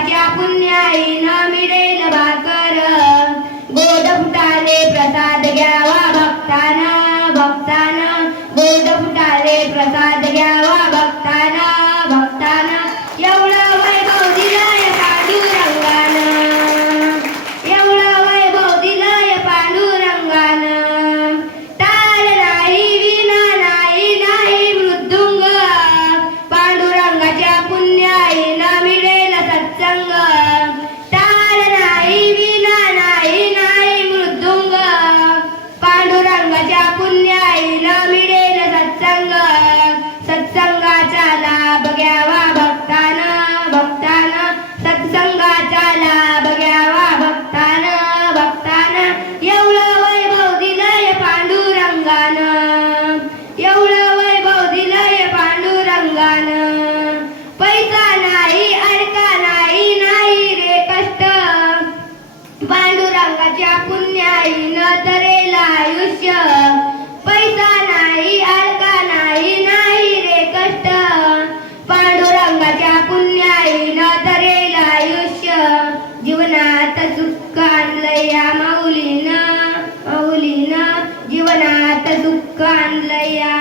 देवाच्या पुण्याई न मिळेल भाकर. गोड फुटाले प्रसाद घ्यावा. dukkha anlaya